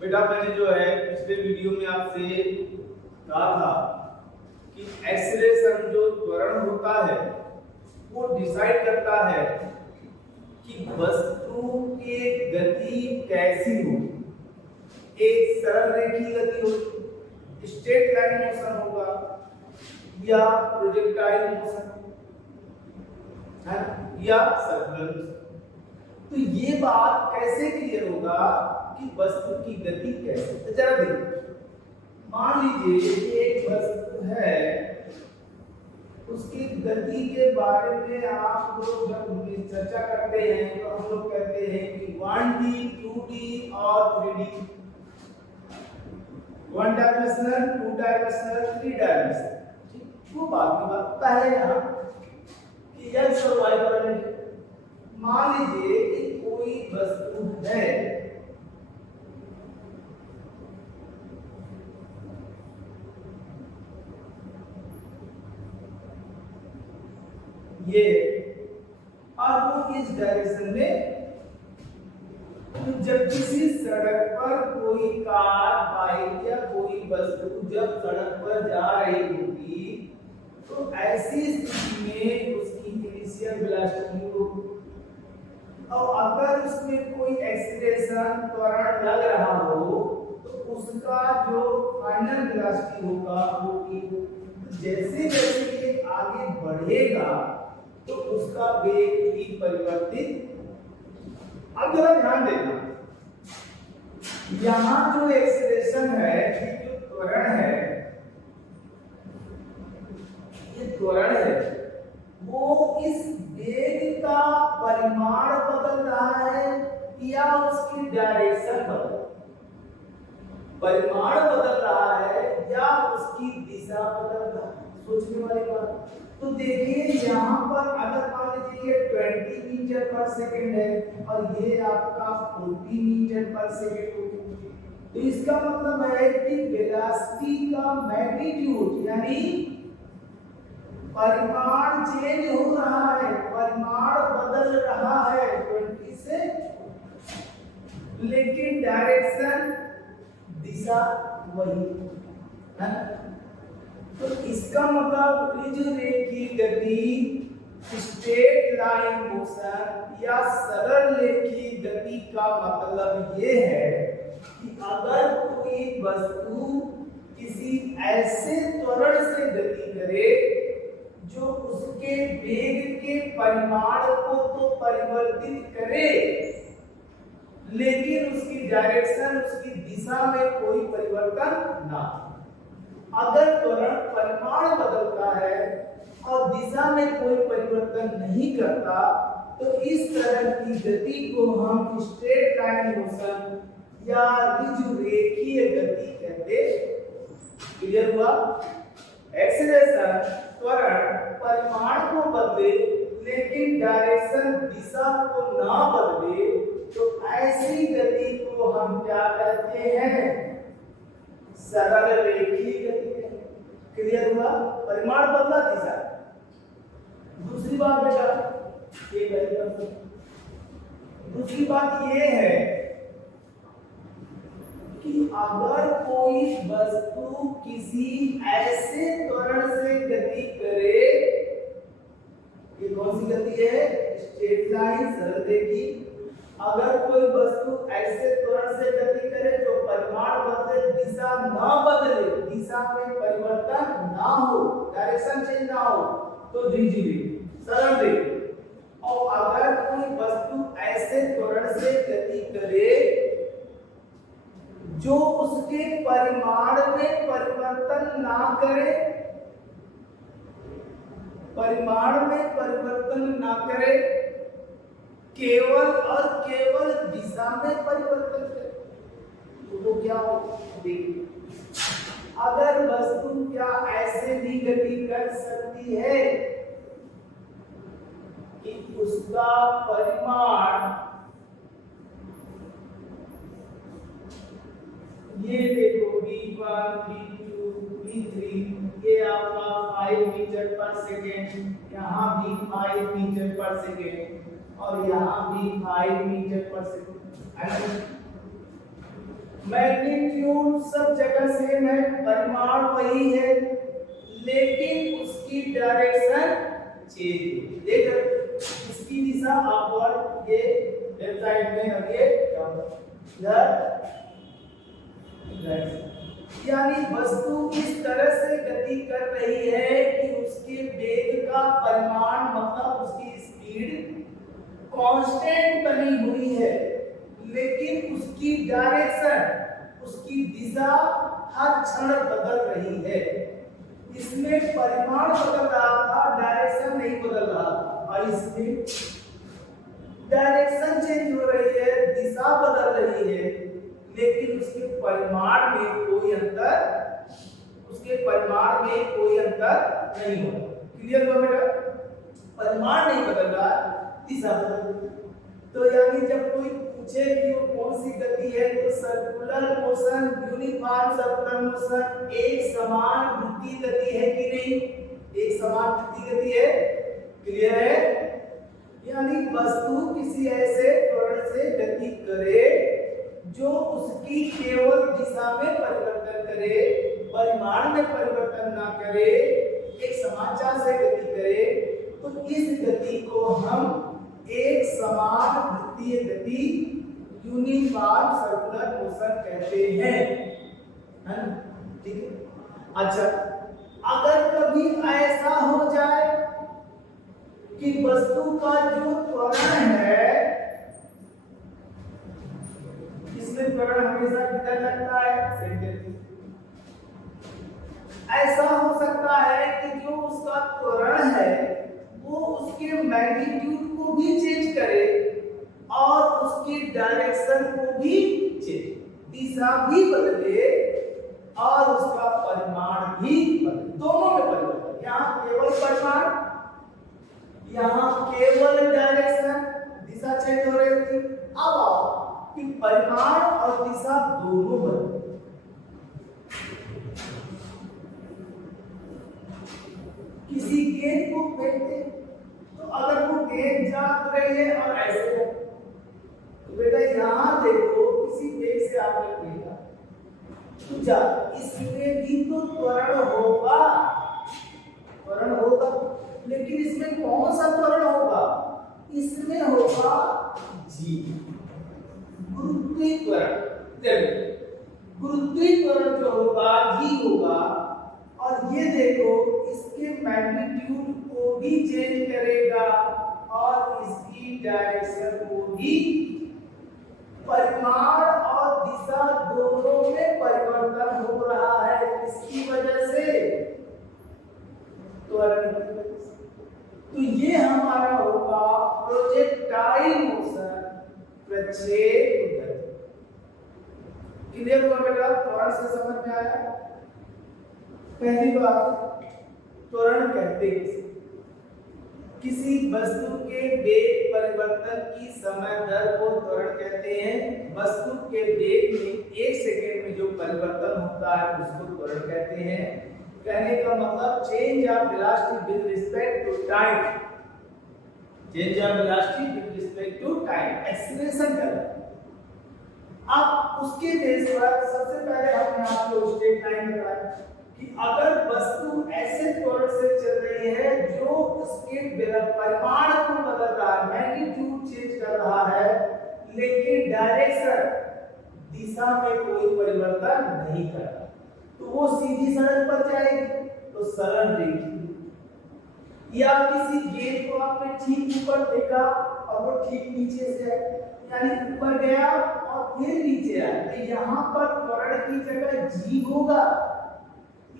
बेटा मैंने जो है पिछले वीडियो में आपसे कहा था कि एक्सेलरेशन जो त्वरण होता है वो डिसाइड करता है कि वस्तु की गति कैसी हो। एक सरल रेखीय गति होगी, स्ट्रेट लाइन मोशन होगा, या प्रोजेक्टाइल मोशन है, या सर्कुलर मोशन। तो ये बात कैसे क्लियर होगा कि वस्तु की गति कैसे। तो जरा देखिए, मान लीजिए कि एक वस्तु है, उसकी गति के बारे में आप लोग जब चर्चा करते हैं तो हम लोग कहते हैं कि 1D 2D और 3D, 1 डायमेंशनल 2 डायमेंशनल 3 डायमेंशनल। वो बात की बात पहले यहाँ कि x और y कोऑर्डिनेट। मान लीजिए कि कोई वस्तु है, ये और वो इस डायरेक्शन में, तो जब किसी सड़क पर कोई कार, बाइक या कोई वस्तु जब सड़क पर जा रही होगी तो ऐसी स्थिति में उसकी इनिशियल वेलोसिटी होगी, और अगर उसमें कोई एक्सीलरेशन त्वरण लग रहा हो तो उसका जो फाइनल वेलोसिटी होगा वो जैसे जैसे ये आगे बढ़ेगा तो उसका वेग भी परिवर्तित। अब जरा ध्यान देना, यहाँ जो एक्सीलरेशन है, जो त्वरण है, ये त्वरण है, वो इस वेग का परिमाण बदल रहा है या उसकी डायरेक्शन बदल, परिमाण बदल रहा है या उसकी दिशा बदल रहा है। सोचने वाली बात। तो देखिए यहाँ पर अगर मान लीजिए 20 मीटर पर सेकंड है और ये आपका 40 मीटर पर सेकंड होगा, तो इसका मतलब है कि वेलोसिटी का मैग्नीट्यूड यानी परिमाण चेंज हो रहा है, परिमाण बदल रहा है 20 से, लेकिन डायरेक्शन, दिशा वही है। तो इसका मतलब जो रेखीय गति, स्ट्रेट लाइन मोशन या सरल रेखीय गति का मतलब ये है कि अगर कोई वस्तु किसी ऐसे त्वरण से गति करे जो उसके वेग के परिमाण को तो परिवर्तित करे, लेकिन उसकी डायरेक्शन, उसकी दिशा में कोई परिवर्तन ना। अगर त्वरण परिमाण बदलता है और दिशा में कोई परिवर्तन नहीं करता तो इस तरह की गति को हम स्ट्रेट लाइन मोशन या ऋजु रेखीय गति कहते हैं। क्लियर हुआ? एक्सीलरेशन त्वरण परिमाण को बदले लेकिन डायरेक्शन, दिशा को ना बदले तो ऐसी गति को हम क्या कहते हैं? सरल रेखीय गति। क्लियर हुआ? परिमाण बदला, दिशा। दूसरी बात बेटा, दूसरी बात ये है कि अगर कोई वस्तु किसी ऐसे त्वरण से गति करे, ये कौन सी गति है? स्ट्रेट लाइन, सरल रेखीय। अगर कोई वस्तु ऐसे त्वरण से गति करे जो परिमाण बदले, दिशा ना बदले, दिशा में परिवर्तन ना हो, डायरेक्शन चेंज ना हो, तो ऋजु रेखीय, सरल रेखीय। और अगर कोई वस्तु ऐसे त्वरण से गति करे जो उसके परिमाण में परिवर्तन ना करे, परिमाण में परिवर्तन ना करे, केवल और केवल दिशा में परिवर्तन करे, तो वो क्या हो? देखिए, अगर वस्तु क्या ऐसे भी गति कर सकती है कि उसका परिमाण, ये देखो V1 V2 V3, ये आपका 5 मीटर पर सेकेंड, यहाँ भी 5 मीटर पर सेकेंड और यहाँ भी 5 मीटर पर सेकेंड। मैग्नीट्यूड सब जगह सेम है, परिमाण वही है, लेकिन उसकी डायरेक्शन चेंज। देख इसकी दिशा अपवर्ड, ये लेफ्ट साइड में और ये इधर, यानी वस्तु इस तरह से गति कर रही है कि उसके वेग का परिमाण मतलब उसकी स्पीड कांस्टेंट बनी हुई है, लेकिन उसकी डायरेक्शन, उसकी दिशा हर क्षण बदल रही है। इसमें परिमाण बदल रहा था, डायरेक्शन नहीं बदल रहा था, और इसमें डायरेक्शन चेंज हो रही है, दिशा बदल रही है, लेकिन उसके परिमाण में कोई अंतर, उसके परिमाण में कोई अंतर नहीं हो। क्लियर हुआ बेटा? परिमाण नहीं बदल रहा, दिशा बदल रही है। तो यानी जब कोई पूछे कि वो कौन सी गति है, तो circular motion, uniform circular motion, एक समान वृत्तीय गति है कि नहीं? एक समान वृत्तीय गति है। क्लियर है? यानी वस्तु किसी ऐसे त्वरण से गति करे जो उसकी केवल दिशा में परिवर्तन करे, परिमाण में परिवर्तन ना करे, एक समाचार से गति करे, तो इस गति को हम एक समान वृत्तीय गति, यूनिफॉर्म सर्कुलर मोशन कहते हैं, है ना? ठीक है। अच्छा, अगर कभी ऐसा हो जाए कि वस्तु का जो त्वरण है, इसमें त्वरण हमेशा किधर लगता है? सेंटर। ऐसा हो सकता है कि जो उसका त्वरण है वो उसके मैग्नीट्यूड को भी चेंज करे और उसकी डायरेक्शन को भी चेंज, दिशा भी बदले और उसका परिमाण भी बदले, दोनों में परिवर्तन। यहाँ केवल परिमाण, यहाँ केवल डायरेक्शन, दिशा चेंज हो रही थी। अब आओ कि परिमाण और दिशा दोनों बदले। किसी गेंद को फेंकते तो अगर वो गेंद जा रही है और ऐसे, तो बेटा यहाँ देखो किसी वेग से आपने फेंका तो जा, इसमें भी तो त्वरण होगा, त्वरण होगा, लेकिन इसमें कौन सा त्वरण होगा? इसमें होगा जी, गुरुत्वीय त्वरण। गुरुत्वीय त्वरण जो होगा जी होगा, और ये देखो इसके मैग्नीट्यूड को भी चेंज करेगा और इसकी डायरेक्शन को भी, परिमाण और दिशा दोनों में परिवर्तन हो रहा है। इसकी वजह से त्वरण, तो ये हमारा होगा प्रोजेक्टाइल मोशन, प्रक्षेप गति। क्लियर हुआ बेटा? त्वरण से समझ में आया? पहली बात, त्वरण कहते हैं किसी वस्तु के वेग परिवर्तन की समय दर को त्वरण कहते हैं। वस्तु के वेग में 1 सेकंड में जो परिवर्तन होता है उसको त्वरण कहते हैं। कहने का मतलब change of velocity with respect to time, change of velocity with respect to time, acceleration करना। अब उसके बेस पर सबसे पहले हमने आपको स्ट्रेट लाइन बताया कि अगर वस्तु ऐसे त्वरण से चल रही है जो उसके परिमाण को बदल रहा है, मैग्नीट्यूड चेंज कर रहा है, लेकिन डायरेक्शन, दिशा में कोई परिवर्तन नहीं कर रहा, तो वो सीधी सड़क पर जाएगी, तो सरल रेखी। या किसी गेंद को आपने ठीक ऊपर फेंका और वो ठीक नीचे से आए, यानी ऊपर गया और फिर नीचे आया, तो यहाँ पर त्वरण की जगह जी होगा,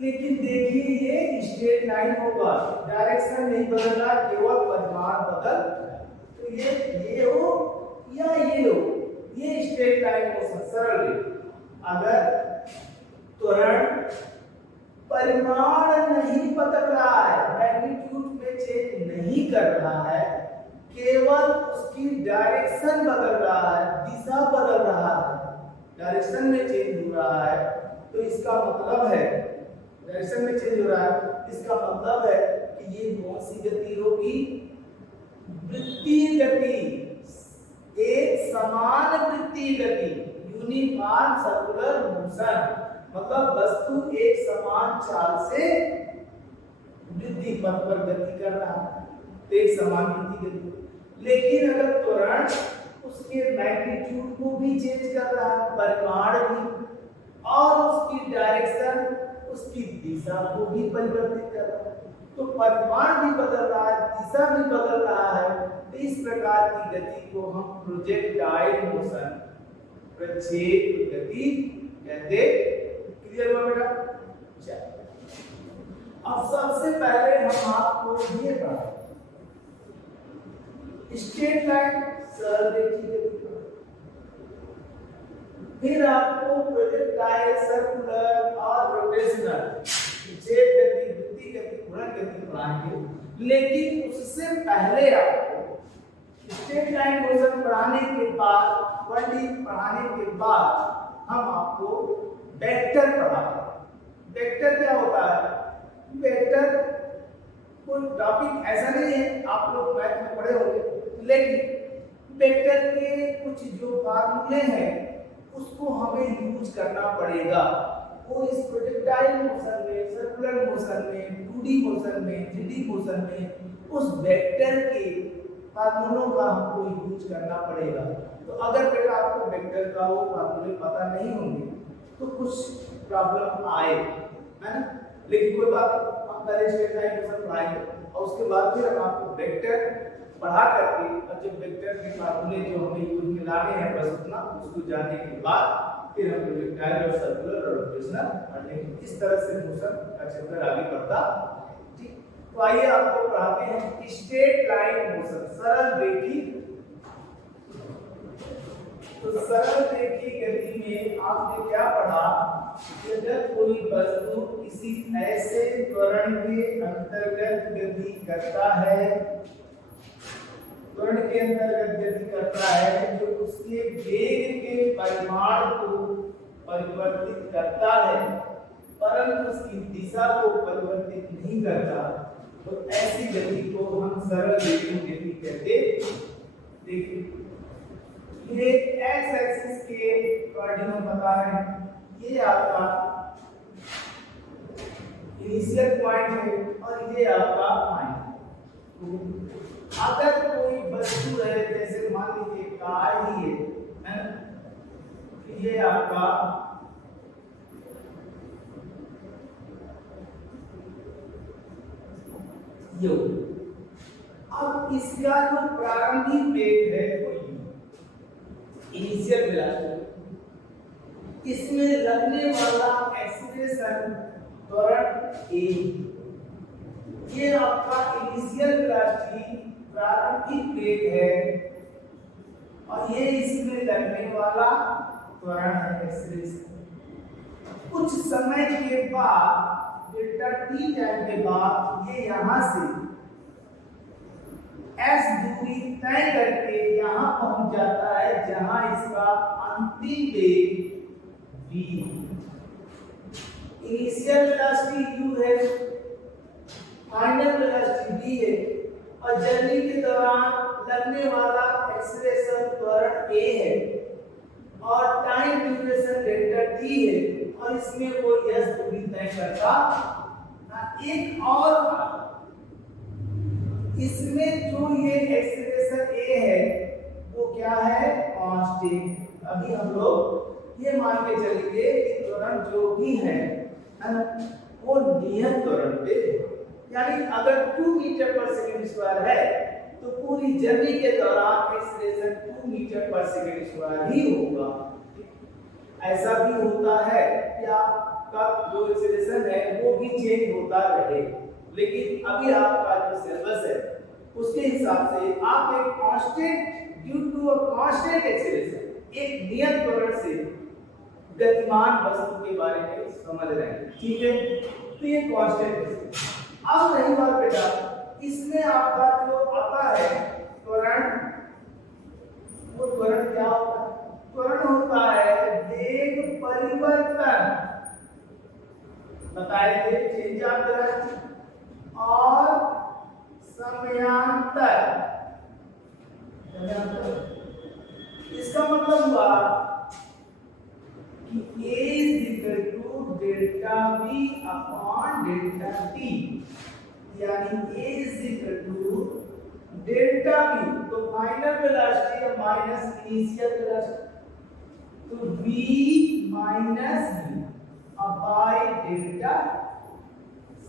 लेकिन देखिए ये स्ट्रेट लाइन होगा, डायरेक्शन नहीं बदल रहा, केवल परिमाण बदल। तो ये हो या ये हो, ये स्ट्रेट लाइन मोशन, सरल रेखा। अगर त्वरण परिमाण नहीं बदल रहा है, मैग्नीट्यूड में चेंज नहीं कर रहा है, केवल उसकी डायरेक्शन बदल रहा है, दिशा बदल रहा है, डायरेक्शन में चेंज हो रहा है, तो इसका मतलब है, डायरेक्शन में चेंज हो रहा है, इसका मतलब है कि ये कौन सी गति होगी? वृत्तीय गति, एक समान वृत्तीय गति, यूनिफॉर्म सर्कुलर मोशन, मतलब वस्तु एक समान चाल से वृद्धि पथ पर गति कर रहा है, तो एक समान वृद्धि गति। लेकिन अगर त्वरण उसके मैग्नीट्यूड को भी चेंज कर रहा है, परिमाण भी, और उसकी डायरेक्शन, उसकी दिशा को भी परिवर्तित कर रहा है, तो परिमाण भी बदल रहा है, दिशा भी बदल रहा है, तो इस प्रकार की गति को हम प्रोजेक्टाइल मोशन, प्रक्षेप गति कहते। क्लियर हुआ बेटा? चलो अब सबसे पहले हम आपको ये पढ़ा स्ट्रेट लाइन, सरल रेखीय गति, फिर आपको प्रोजेक्टाइल, सर्कुलर और रोटेशनल, प्रक्षेप गति, वृत्तीय गति, घूर्णन गति पढ़ाएंगे। लेकिन उससे पहले आपको स्ट्रेट लाइन मोशन पढ़ाने के बाद, 1D पढ़ाने के बाद हम आपको वेक्टर पढ़ाते हैं। वेक्टर क्या होता है? वेक्टर कोई टॉपिक ऐसा नहीं है, आप लोग मैथ में पढ़े होंगे, लेकिन वेक्टर के कुछ जो फार्मूले हैं उसको हमें यूज करना पड़ेगा। वो इस प्रोजेक्टाइल मोशन में, सर्कुलर मोशन में, 2D मोशन में, 3D मोशन में उस वेक्टर के फार्मूलों का हमको यूज करना पड़ेगा। तो अगर बेटा आपको वेक्टर का वो फार्मूले पता नहीं होंगे तो कुछ प्रॉब्लम आए, है ना? लेकिन कोई बात नहीं, हम पहले स्ट्रेट लाइन मोशन पढ़ाएंगे और उसके बाद फिर हम आपको वेक्टर पढ़ा करके, और जब वेक्टर के फार्मूले जो हमें यूज में लाने हैं बस उतना, उसको जानने के बाद फिर हम प्रोजेक्टाइल और सर्कुलर और रोटेशनल पढ़ेंगे। इस तरह से मोशन का चैप्टर आगे बढ़ता। ठीक, तो आइए आपको पढ़ाते हैं स्ट्रेट लाइन मोशन, सरल रेखीय। तो सरल रेखीय गति में आपने क्या पढ़ा कि जब कोई वस्तु किसी ऐसे त्वरण के अंतर्गत गति करता है, त्वरण के अंतर्गत गति करता है जो उसके वेग के परिमाण को परिवर्तित करता है परंतु उसकी दिशा को परिवर्तित नहीं करता, तो ऐसी गति को हम सरल रेखीय गति कहते। देखिए ये एक्स एक्सिस के कोऑर्डिनेट बता रहे हैं, ये आपका इनिशियल पॉइंट है और ये आपका पॉइंट। अगर कोई वस्तु है, जैसे मान लीजिए कार ही है ना, ये आपका यो, अब इसका जो प्रारंभिक वेग है वो इनिशियल वेलोसिटी, इसमें लगने वाला एक्सीलरेशन त्वरण ए, ये आपका इनिशियल वेलोसिटी प्रारंभिक वेग है और ये इसमें लगने वाला त्वरण है एक्सीलरेशन। कुछ समय के बाद डेल्टा टी टाइम के बाद ये यहां से s दूरी तय करके यहां पहुंच जाता है जहां इसका अंतिम वेग v, इनिशियल वेलोसिटी u है, फाइनल वेलोसिटी v है और जर्नी के दौरान लगने वाला एक्सीलरेशन त्वरण a है और टाइम ड्यूरेशन डेल्टा t है और इसमें वो s दूरी तय करता। एक और इसमें जो ये एक्सीलरेशन a है वो क्या है? कांस्टेंट। अभी हम लोग ये मान के चलेंगे कि त्वरण जो भी है ना वो नियत त्वरण पे, यानी अगर 2 मीटर पर सेकंड स्क्वायर है तो पूरी जर्नी के दौरान एक्सीलरेशन 2 मीटर पर सेकंड स्क्वायर ही होगा। ऐसा भी होता है कि आपका जो एक्सीलरेशन है वो भी चेंज होता रहे, लेकिन अभी आपका जो सिलेबस है उसके हिसाब से आप एक constant due to a constant acceleration, एक नियत त्वरण से गतिमान वस्तु के बारे में समझ रहे हैं। ठीक है, तो ये कांस्टेंट है। अब रही बात बेटा, इसमें आपका जो आता है त्वरण, वो त्वरण क्या होता है? त्वरण होता है वेग परिवर्तन, बताए थे चेंज ऑफ डायरेक्शन और समयांतर। इसका मतलब हुआ यानी a is equal to delta v, तो फाइनल वेलोसिटी है माइनस इनिशियल वेलोसिटी, तो v माइनस v अब बाय डेल्टा,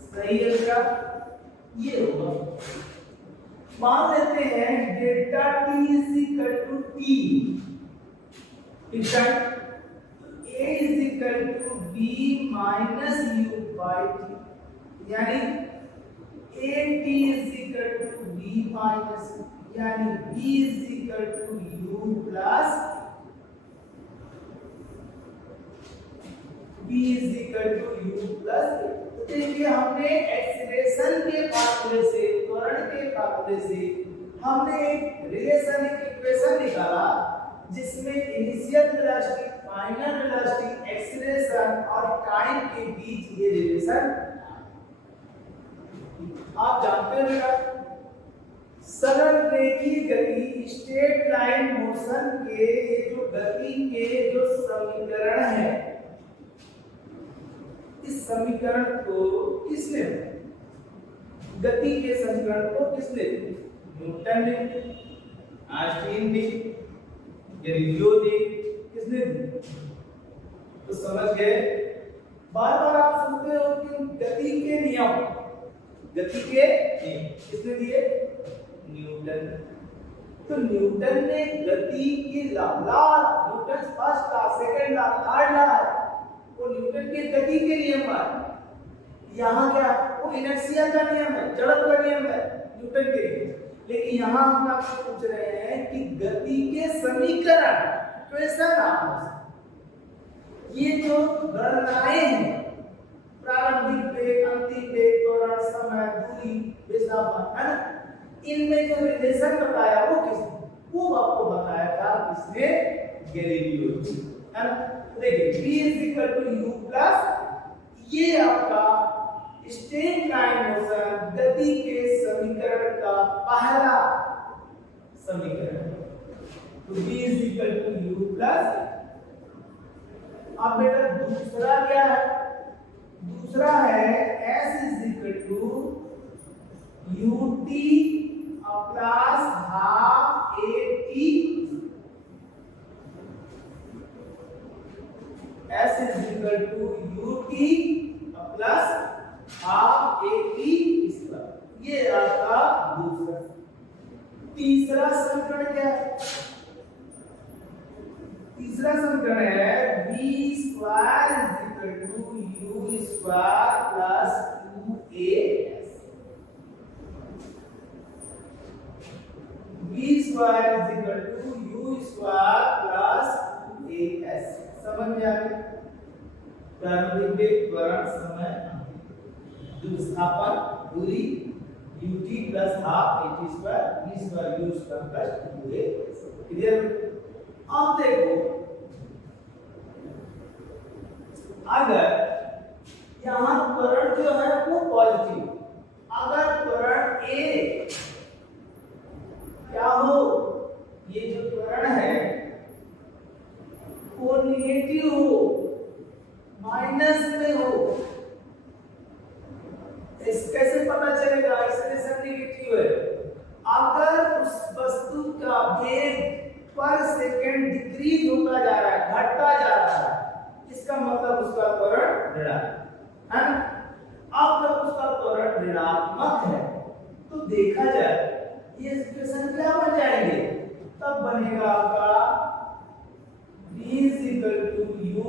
सही है बेटा, ये होगा। मान लेते हैं delta t is equal to t, ठीक है, a is equal to b minus u by t, यानी at is equal to b minus, यानी b is equal to u plus b is equal to u plus. देखिए हमने acceleration के फार्मूले से, त्वरण के फार्मूले से हमने एक रिलेशन, एक इक्वेशन निकाला जिसमें initial velocity, final velocity, acceleration और टाइम के बीच ये रिलेशन आप जानते हो बेटा। सरल रेखीय गति, स्ट्रेट लाइन मोशन के ये जो गति के जो समीकरण है, इस समीकरण को किसने, गति के समीकरण को किसने, न्यूटन ने, आइंस्टीन ने, गैलीलियो ने, किसने दी? तो समझ गए। बार बार आप सुनते हो कि गति के नियम, गति के नियम किसने दिए? न्यूटन। तो न्यूटन ने गति की ला, न्यूटन फर्स्ट ला, सेकंड ला, थर्ड ला है, वो न्यूटन के गति के नियम है। यहाँ क्या, वो इनर्शिया का नियम है, जड़त्व का नियम है न्यूटन के लिए। लेकिन यहाँ हम आपसे पूछ रहे हैं कि गति के समीकरण, इक्वेशन, ये जो गणनाएं हैं, प्रारंभिक वेग, अंतिम वेग, त्वरण, समय, दूरी, विस्थापन, है ना, इनमें जो रिलेशन बताया वो किसने, वो आपको बताया था किसने, गैलीलियो, है ना। देखिए v is equal to u plus, ये आपका स्ट्रेट लाइन मोशन गति के समीकरण का पहला समीकरण, तो v is equal to u plus. अब बेटा दूसरा क्या है, दूसरा है s is equal to ut plus half at, s is equal to ut plus half at square, ये आपका दूसरा। तीसरा समीकरण क्या है, तीसरा समीकरण है v square is equal to u square plus 2as, v square is equal to u square plus 2as। समझ में आ गया। प्रारंभिक वेग, त्वरण, समय, विस्थापन, दूरी, ut plus half at square, v square u square plus 2a। Clear. अब देखो, अगर यहाँ त्वरण जो है वो पॉजिटिव, अगर त्वरण a क्या हो, ये जो त्वरण है वो नेगेटिव हो, माइनस में हो, इस कैसे पता चलेगा, एक्सेलरेशन नेगेटिव है। अगर उस वस्तु का वेग पर सेकंड डिक्रीज होता जा रहा है, घटता जा रहा है, इसका मतलब उसका त्वरण ऋणात्मक है ना। अब जब उसका त्वरण ऋणात्मक है तो देखा जाए ये इक्वेशन क्या बन जाएंगे, तब बनेगा आपका v is equal to u,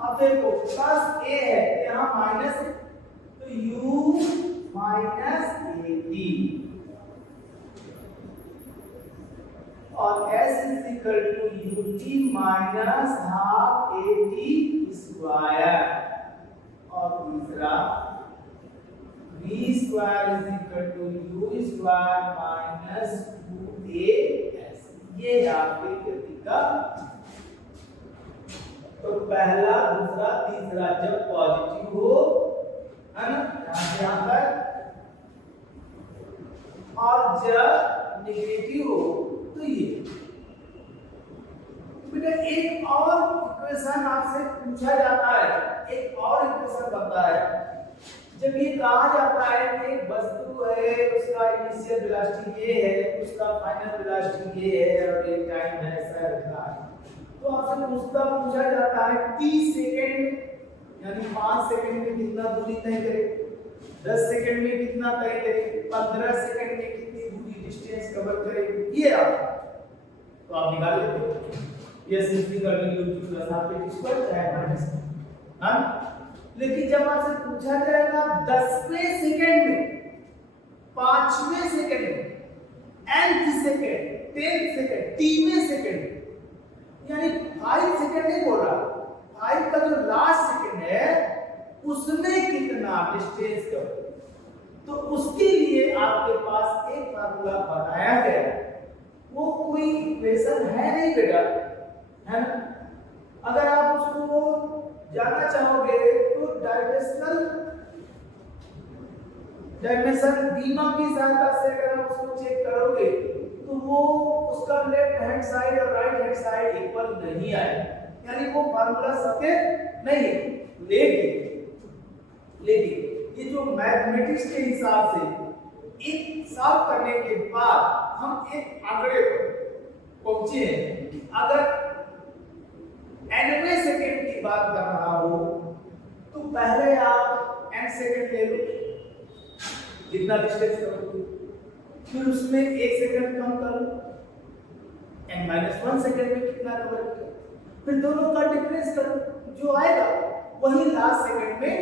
अब देखो प्लस a है, यहाँ माइनस है, तो u माइनस at, और s is equal to ut minus half at square, और तीसरा v square is equal to u square minus 2as, ये आपके गति का। तो पहला, दूसरा, तीसरा जब पॉजिटिव हो, है ना, यहाँ पर, और जब नेगेटिव हो तो ये। बेटा एक और इक्वेशन आपसे पूछा जाता है, एक और इक्वेशन बनता है जब ये कहा जाता है कि एक वस्तु है, उसका इनिशियल वेलोसिटी ये है, उसका फाइनल वेलोसिटी ये है और ये टाइम है, ऐसा लिखा है, तो आपसे पूछा जाता है 30 सेकंड में, यानी 5 सेकंड में कितना दूरी तय करे, 10 सेकंड में कितना तय करे, 15 सेकंड में कितनी दूरी डिस्टेंस कवर करे, ये आप तो आप निकाल लेते हो। ये सिंपली कर लीजिए प्लस हाफ के स्क्वायर चाहे माइनस, हां। लेकिन जब आपसे पूछा जाएगा 10वें सेकंड में, 5वें सेकंड में, nth सेकंड, 10th सेकंड, 3वें सेकंड, यानी 5 सेकंड नहीं बोल रहा, 5 का जो लास्ट सेकंड है उसमें कितना डिस्टेंस कवर, तो उसके लिए आपके पास एक फार्मूला बनाया गया है। वो कोई इक्वेशन है नहीं बेटा, है ना। अगर आप उसको जानना चाहोगे तो डायमेंशन बीमा की सहायता से अगर आप उसको चेक करोगे तो वो उसका लेफ्ट हैंड साइड और राइट हैंड साइड इक्वल नहीं आएगा, यानी वो फार्मूला सत्य नहीं है। लेकिन ये जो मैथमेटिक्स के हिसाब से एक सॉल्व करने के बाद हम एक आंकड़े पर पहुंचे हैं कि अगर nवें सेकंड की बात कर रहा हो तो पहले आप n सेकंड ले लो, जितना डिस्टेंस करोगे, फिर उसमें 1 सेकंड कम करो, n-1 सेकंड में कितना कवर किया, फिर दोनों का डिफरेंस करो, जो आएगा वही लास्ट सेकंड में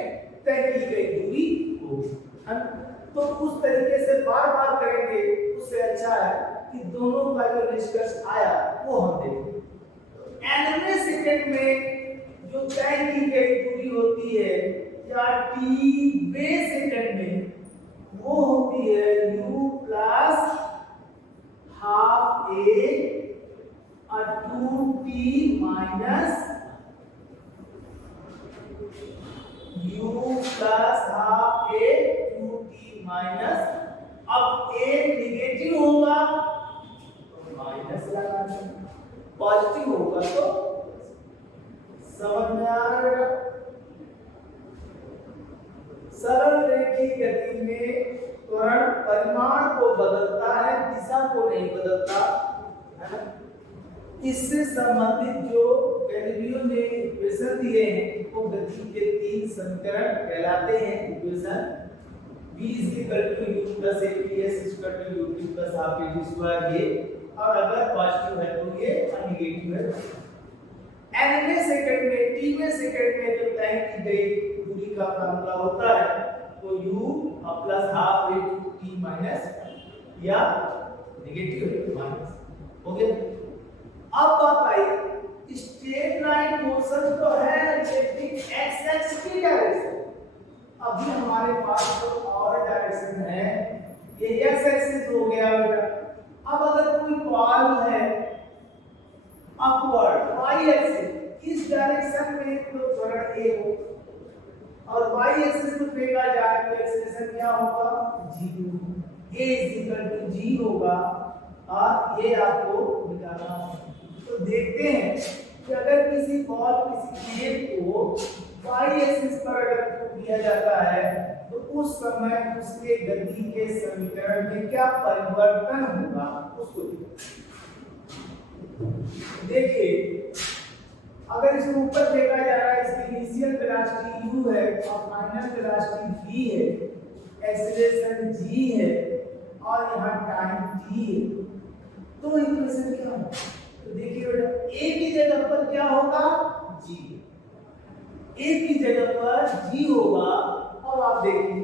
तय की गई दूरी होगी। तो उस तरीके से बार-बार करेंगे, उससे अच्छा है कि दोनों का जो निष्कर्ष आया वो हम देखें। nवें सेकंड में जो तय की गई दूरी होती है या tवें सेकंड में वो होती है u प्लस हाफ a और 2t minus u plus half a 2t minus, अब a नेगेटिव होगा तो माइनस लगाना, पॉजिटिव होगा तो समझ में आ रहा है। सरल रेखीय गति में त्वरण परिमाण को बदलता है, दिशा को नहीं बदलता, है ना। इससे संबंधित जो गैलीलियो ने इक्वेशन दिए हैं वो गति के 3 समीकरण कहलाते हैं। Equation v u plus ats ut plus half a square ये, और अगर पॉजिटिव है तो ये और नेगेटिव है। nवें सेकंड में, tवें सेकंड में जो तय की गई दूरी का फार्मूला होता है तो u plus half a t minus या नेगेटिव माइनस हो गया। अब बात आई स्ट्रेट लाइन मोशन तो है लेकिन x एक्सिस की डायरेक्शन, अभी हमारे पास तो और डायरेक्शन है, ये x एक्सिस हो गया बेटा। अब अगर कोई बॉल है अपवर्ड y एक्सिस, इस डायरेक्शन में तो त्वरण a हो और y एक्सिस को फेंका जाए तो एक्सेलरेशन क्या होगा, 0, a g होगा, और ये आपको निकालना है। तो देखते हैं कि अगर किसी बॉल, किसी गेंद को y एक्सिस पर अगर दिया जाता है तो उस समय उसके गति के समीकरण में क्या परिवर्तन होगा उसको देखिए। अगर इसको ऊपर देखा जा रहा है, इसकी इनिशियल वेलोसिटी u है और फाइनल वेलोसिटी v है, एक्सीलरेशन g है और यहाँ टाइम t है, तो इक्वेशन क्या होगा, तो देखिए बेटा a की जगह पर क्या होगा, g, a की जगह पर g होगा। अब आप देखिए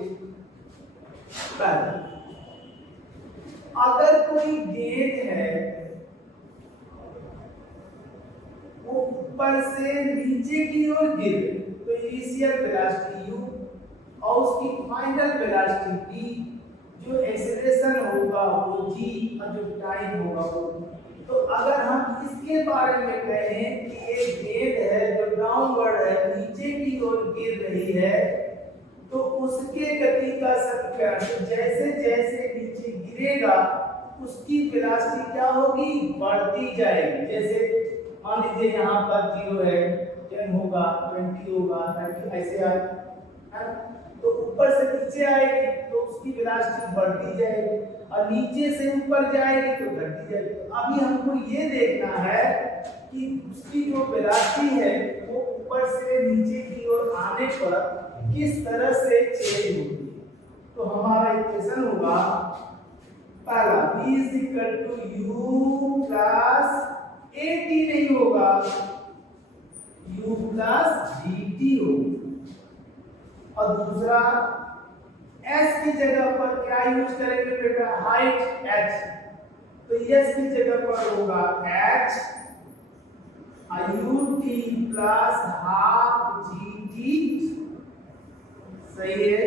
पहले अगर कोई गेंद है वो ऊपर से नीचे की ओर गिरे तो इनिशियल वेलोसिटी u और उसकी फाइनल वेलोसिटी v, जो एक्सेलरेशन होगा वो g और जो टाइम होगा वो। तो अगर हम इसके बारे में कहें कि एक गेंद है जो डाउनवर्ड है, नीचे की ओर गिर रही है, तो उसके गति का समीकरण जैसे जैसे नीचे गिरेगा उसकी वेलोसिटी क्या होगी, बढ़ती जाएगी। जैसे मान लीजिए यहाँ पर 0 है, 10 होगा, 20 होगा, 30 ऐसे आए, तो ऊपर से नीचे आएगी तो उसकी वेलोसिटी बढ़ती जाएगी, और नीचे से ऊपर जाएगी तो घटती जाएगी। तो अभी हमको ये देखना है कि उसकी जो वेलोसिटी है वो ऊपर से नीचे की ओर आने पर किस तरह से चेंज होगी। तो हमारा इक्वेशन होगा पहला v = u प्लस at नहीं होगा, u प्लस dt होगा, और दूसरा s की जगह पर क्या यूज करेंगे बेटा, हाइट h, तो s की जगह पर होगा h ut plus half gt, सही है।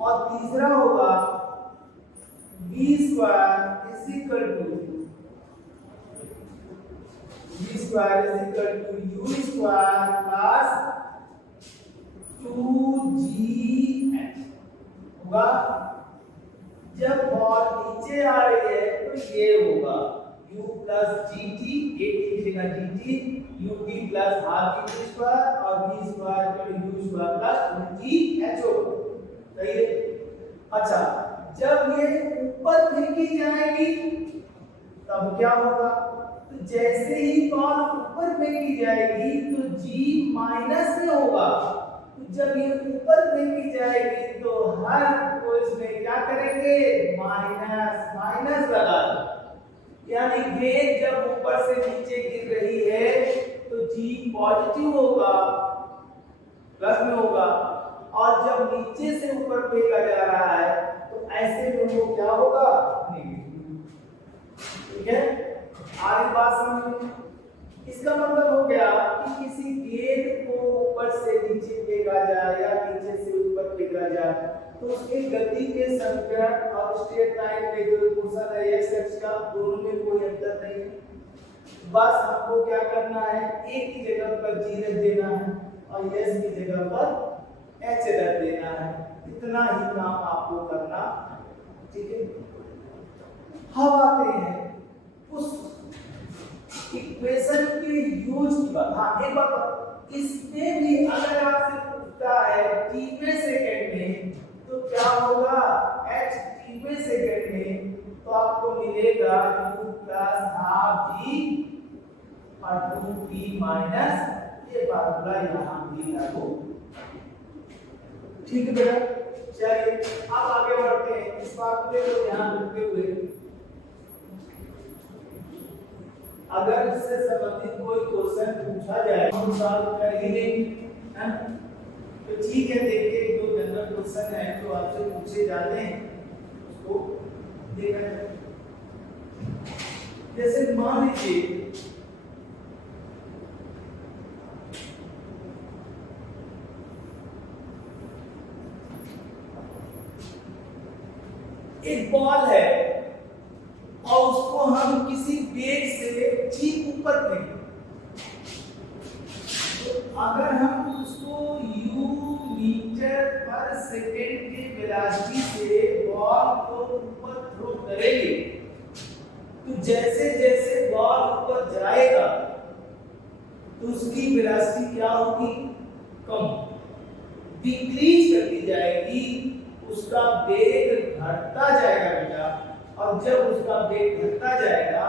और तीसरा होगा v square equal to u square plus 2gh होगा। जब बॉल नीचे आ रही है तो ये होगा u प्लस gt, एक की जगह gt, ut plus half gt square, और v square u square plus 2gh होगा, सही है। अच्छा, जब ये ऊपर फेंकी जाएगी तब क्या होगा, तो जैसे ही बॉल ऊपर फेंकी जाएगी तो g माइनस में होगा, तो जब ये ऊपर फेंकी जाएगी तो हर को इसमें क्या करेंगे, माइनस माइनस लगा दो, यानी गेंद जब ऊपर से नीचे गिर रही है तो g पॉजिटिव होगा, प्लस में होगा, और जब नीचे से ऊपर फेंका जा रहा है तो ऐसे में वो क्या होगा, नेगेटिव। ठीक है, आगे बात समझिए। इसका मतलब हो गया कि किसी गेंद को ऊपर से नीचे फेंका जाए या नीचे से ऊपर फेंका जाए तो उसकी गति के समीकरण और स्ट्रेट लाइन में जो इक्वेशन है x अक्ष का, दोनों में कोई अंतर नहीं है। बस हमको क्या करना है, एक की जगह पर g रख देना है और s की जगह पर h रख देना है, इतना ही काम आपको करना, ठीक है। हम आते हैं उस इक्वेशन के यूज की बात। हाँ, एक बात, इसमें भी अगर आपसे पूछता है टीवें सेकंड में तो क्या होगा, h टीवें सेकंड में, तो आपको मिलेगा u प्लस हाफ g और 2p माइनस ये फार्मूला यहाँ भी लागू। ठीक है बेटा, चलिए अब आगे बढ़ते हैं। इस फार्मूले को ध्यान रखते हुए अगर इससे संबंधित कोई क्वेश्चन पूछा जाए हम सॉल्व कर ही लेंगे, है? तो ठीक है, देखिए एक दो जनरल क्वेश्चन है तो आपसे पूछे जाते हैं, उसको देखा जाए। जैसे मान लीजिए एक बॉल है और उसको हम किसी वेग से ठीक ऊपर फेंकें, तो अगर हम उसको u मीटर पर सेकंड की वेलोसिटी से बॉल को ऊपर थ्रो करेंगे तो जैसे जैसे बॉल ऊपर जाएगा तो उसकी वेलोसिटी क्या होगी, कम, डिक्रीज करती जाएगी, उसका वेग घटता जाएगा बेटा। और जब उसका वेग घटता जाएगा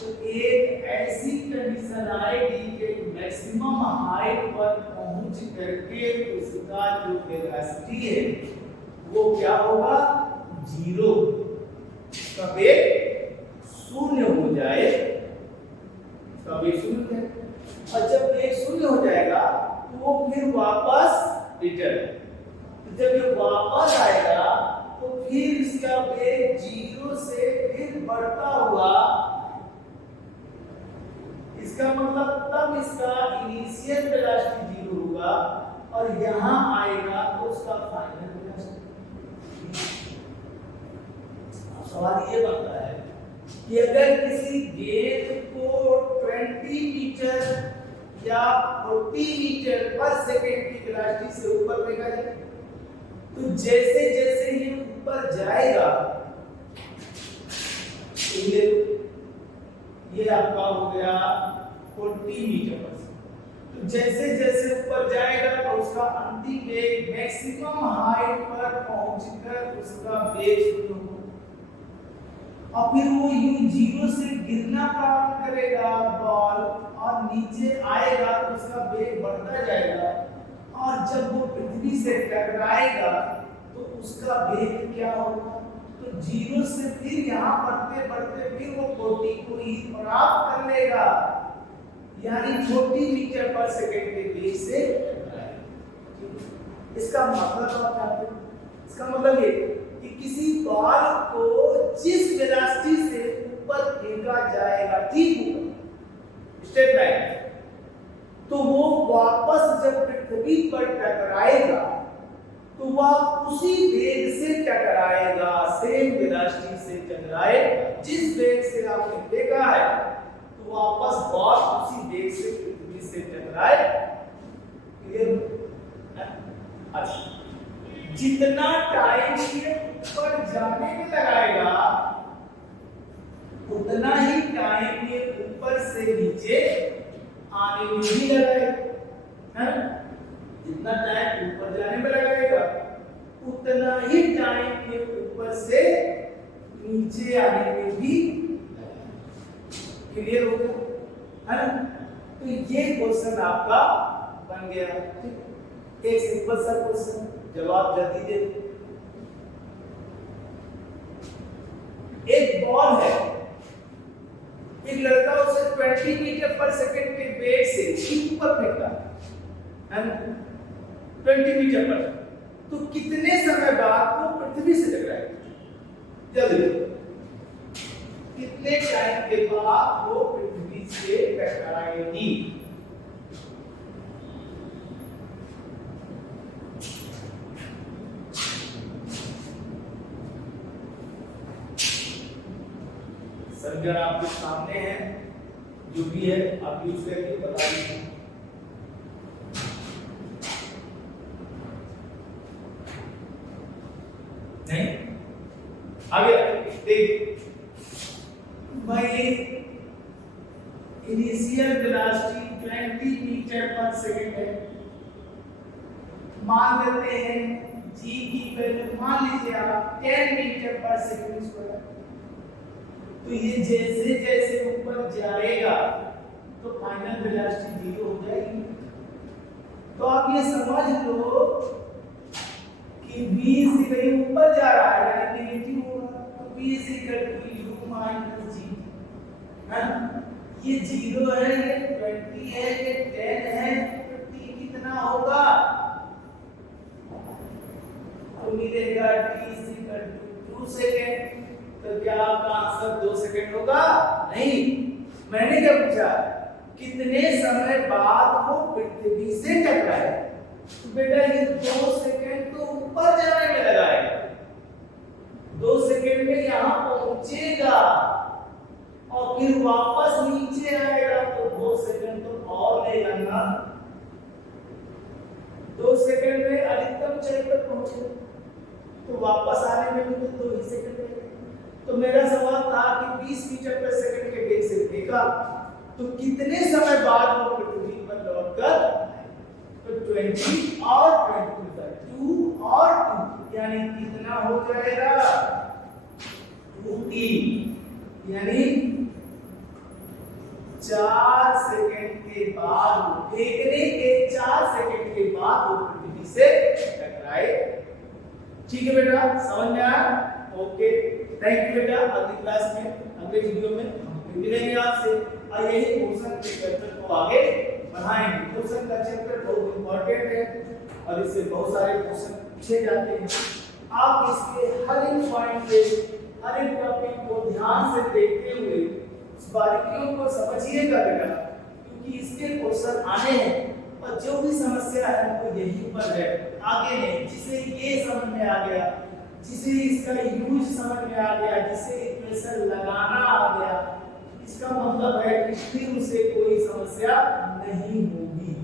तो एक ऐसी कंडीशन आएगी कि मैक्सिमम हाइट पर पहुंच करके उसका जो वेलोसिटी है वो क्या होगा, जीरो, उसका वेग शून्य हो जाए, उसका वेग शून्य है। और जब वेग शून्य हो जाएगा तो वो फिर वापस रिटर्न, जब ये वापस आएगा तो फिर इसका वेग जीरो से फिर बढ़ता हुआ, इसका मतलब तब इसका इनिशियल वेलोसिटी जीरो होगा और यहां आएगा तो उसका फाइनल वेलोसिटी। अब सवाल ये बनता है कि अगर किसी गेंद को 20 मीटर या 40 मीटर पर सेकंड की वेलोसिटी से ऊपर फेंका जाए तो जैसे जैसे ये ऊपर जाएगा ये आपका हो गया 40 मीटर पर, तो जैसे जैसे ऊपर जाएगा तो उसका अंतिम वेग मैक्सिमम हाइट पर पहुंचकर उसका वेग शुरू होगा और फिर वो यू जीरो से गिरना प्रारंभ करेगा बॉल और नीचे आएगा तो उसका वेग बढ़ता जाएगा और जब वो पृथ्वी से टकराएगा तो उसका वेग क्या होगा? तो जीरो से फिर यहाँ बढ़ते बढ़ते फिर वो 40 को ही प्राप्त कर लेगा, यानी 40 मीटर पर सेकंड के वेग से। इसका मतलब आप जानते हैं, इसका मतलब ये कि किसी बॉल को जिस वेलोसिटी से ऊपर फेंका जाएगा, ठीक ऊपर स्ट्रेट लाइन, तो वो वापस जब पृथ्वी पर टकराएगा तो वह उसी वेग से टकराएगा, सेम वेलोसिटी से टकराएगा। जिस वेग से आपने फेंका है तो वापस बॉल उसी वेग से पृथ्वी से टकराए। अच्छा, जितना टाइम ये ऊपर जाने में लगाएगा उतना ही टाइम ये ऊपर से नीचे आने में भी लगाएगा, है? जितना टाइम ऊपर जाने में लगाएगा उतना ही टाइम ये ऊपर से नीचे आने में भी लगेगा। क्लियर हो गया, है ना? तो ये क्वेश्चन आपका बन गया। एक सिंपल सा क्वेश्चन, जवाब जल्दी दे। एक बॉल है, एक लड़का उसे 20 मीटर पर सेकंड के वेग से ऊपर फेंकता है ना, 20 मीटर पर, तो कितने समय बाद वो पृथ्वी से टकराएगा? जल्दी, कितने टाइम के बाद वो पृथ्वी से टकराएगी? समीकरण आपके सामने है, जो भी है आप यूज करके बता दीजिए। नहीं आगे देख भाई, इनिशियल वेलोसिटी 20 मीटर पर सेकंड है। मान लेते हैं जी की वैल्यू, मान लीजिए आप 10 मीटर पर सेकंड स्क्वायर। तो ये जैसे जैसे ऊपर जाएगा तो फाइनल वेलोसिटी 0 हो जाएगी। तो आप ये समझ लो कि v से कहीं ऊपर जा रहा है, यानी नेगेटिव होगा, तो v u माइनस g, है ना? ये 0 है, ये 20 है, ये 10 है, तो t कितना होगा? तो मिलेगा t 2 सेकेंड। तो क्या आपका आंसर 2 सेकंड होगा? नहीं, मैंने क्या पूछा, कितने समय बाद वो पृथ्वी से टकराए? तो बेटा ये 2 सेकंड तो ऊपर जाने में लगाएगा, 2 सेकंड में यहां पहुंचेगा और फिर वापस नीचे आएगा, तो 2 सेकंड तो और लेगा ना। 2 सेकंड में अधिकतम ऊंचाई पर पहुंचेगा, तो वापस आने में भी तो 2 ही सेकंड लगेगा। तो मेरा सवाल था कि 20 मीटर पर सेकंड के वेग से फेंका, तो कितने समय बाद वो पृथ्वी पर लौटकर, तो 20 और 2 और 2, यानी कितना हो जाएगा? 2t, यानी 4 सेकंड के बाद, फेंकने के 4 सेकंड के बाद वो पृथ्वी से टकराए। ठीक है बेटा, समझ में आया? ओके, थैंक यू बेटा। अगली क्लास में, अगले वीडियो में हम मिलेंगे आपसे और यही क्वेश्चन के चैप्टर को आगे बढ़ाएंगे। क्वेश्चन का चैप्टर बहुत इंपॉर्टेंट है और इससे बहुत सारे क्वेश्चन पूछे जाते हैं। आप इसके हर एक पॉइंट पे, हर एक टॉपिक को ध्यान से देखते हुए उस बारीकियों को समझिएगा बेटा, क्योंकि इसके क्वेश्चन आने हैं और जो भी समस्या है वो यहीं पर है, आगे नहीं। जिसे ये समझ में आ गया, जिसे इसका यूज समझ में आ गया, जिसे इक्वेशन लगाना आ गया, इसका मतलब है कि फिर उसे कोई समस्या नहीं होगी।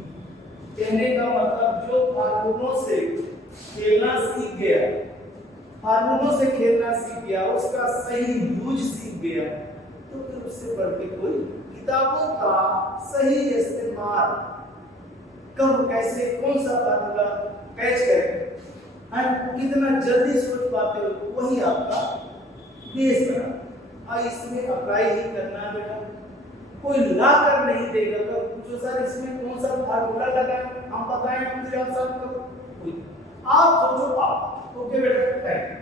कहने का मतलब जो फार्मूलों से खेलना सीख गया, फार्मूलों से खेलना सीख गया, उसका सही यूज सीख गया, तो फिर उससे बढ़ के कोई किताबों का सही इस्तेमाल कब कैसे कौन सा फार्मूला कैच करें, हैं कितना जल्दी सोच पाते हो, वही आपका बेस बना। इसमें अप्लाई ही करना है बेटा, कोई ला कर नहीं देगा तो पूछो सर इसमें कौन सा फार्मूला लगाएं, हम बताएं, हम जवाब सब करो, आप सोचो आप। ओके बेटा, थैंक यू।